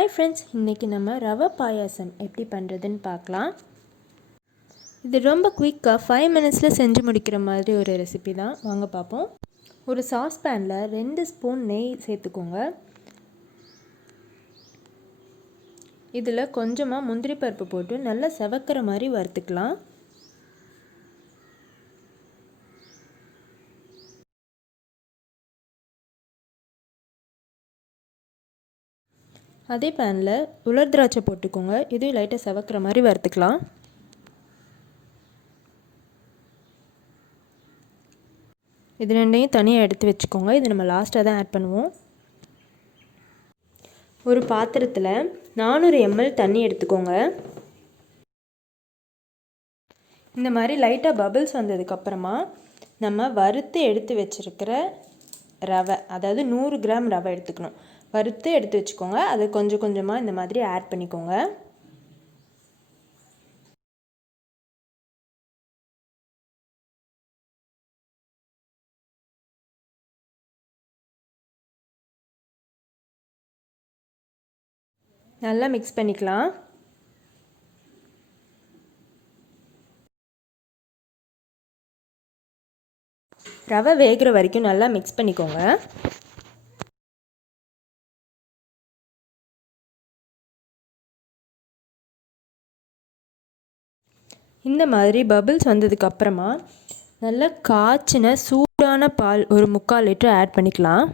Hi friends, இன்னைக்கு நம்ம ரவை பாயாசம் எப்படி பண்ணுறதுன்னு பார்க்கலாம். இது ரொம்ப குயிக்காக 5 மினிட்ஸில் செஞ்சு முடிக்கிற மாதிரி ஒரு ரெசிபி தான். வாங்க பார்ப்போம். ஒரு சாஸ்பேனில் 2 ஸ்பூன் நெய் சேர்த்துக்கோங்க. இதில் கொஞ்சமாக முந்திரி பருப்பு போட்டு நல்லா செவக்கிற மாதிரி வறுத்துக்கலாம். அதே பேனில் உலர் திராட்சை போட்டுக்கோங்க. இதையும் லைட்டாக செவக்கிற மாதிரி வறுத்துக்கலாம். இது ரெண்டையும் தனியாக எடுத்து வச்சுக்கோங்க. இது நம்ம லாஸ்ட்டாக தான் ஆட் பண்ணுவோம். ஒரு பாத்திரத்தில் 400 ml தண்ணி எடுத்துக்கோங்க. இந்த மாதிரி லைட்டாக பபிள்ஸ் வந்ததுக்கப்புறமா நம்ம வறுத்து எடுத்து வச்சுருக்கிற ரவை, அதாவது 100 கிராம் ரவை எடுத்துக்கணும். வறுத்து எடுத்து வச்சுக்கோங்க. அதை கொஞ்சம் கொஞ்சமாக இந்த மாதிரி ஆட் பண்ணிக்கோங்க. நல்லா மிக்ஸ் பண்ணிக்கலாம். ரவை வேகிற வரைக்கும் நல்லா மிக்ஸ் பண்ணிக்கோங்க. இந்த மாதிரி பபிள்ஸ் வந்ததுக்கப்புறமா நல்லா காய்ச்சின சூடான பால் ஒரு 3/4 லிட்டர் ஆட் பண்ணிக்கலாம்.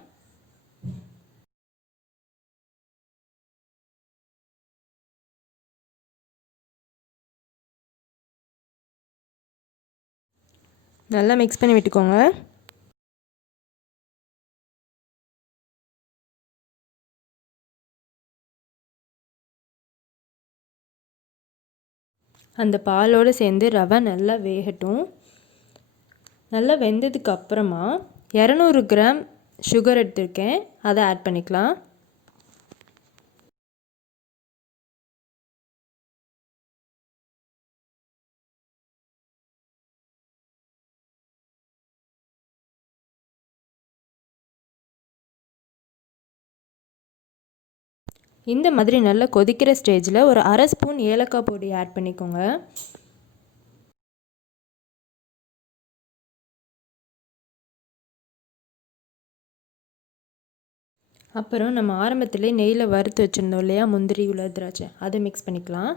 நல்லா மிக்ஸ் பண்ணி விட்டுக்கோங்க. அந்த பாலோடு சேர்ந்து ரவை நல்லா வேகட்டும். நல்லா வெந்ததுக்கு அப்புறமா 200 கிராம் சுகர் எடுத்திருக்கேன், அதை ஆட் பண்ணிக்கலாம். இந்த மாதிரி நல்லா கொதிக்கிற ஸ்டேஜில் ஒரு 1/2 ஸ்பூன் ஏலக்காய் பொடி ஆட் பண்ணிக்கோங்க. அப்புறம் நம்ம ஆரம்பத்திலே நெய்யில் வறுத்து வச்சுருந்தோம் இல்லையா, முந்திரி உலர் திராட்சை, அதை மிக்ஸ் பண்ணிக்கலாம்.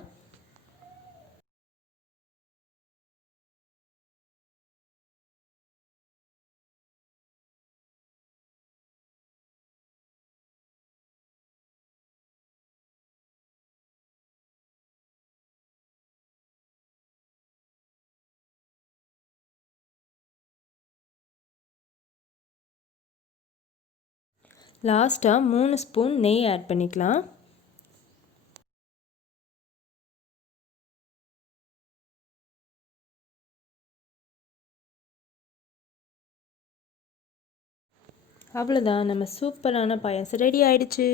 லாஸ்ட்டாக 3 ஸ்பூன் நெய் ஆட் பண்ணிக்கலாம். அவ்வளோதான், நம்ம சூப்பரான பாயாசம் ரெடி ஆயிடுச்சு.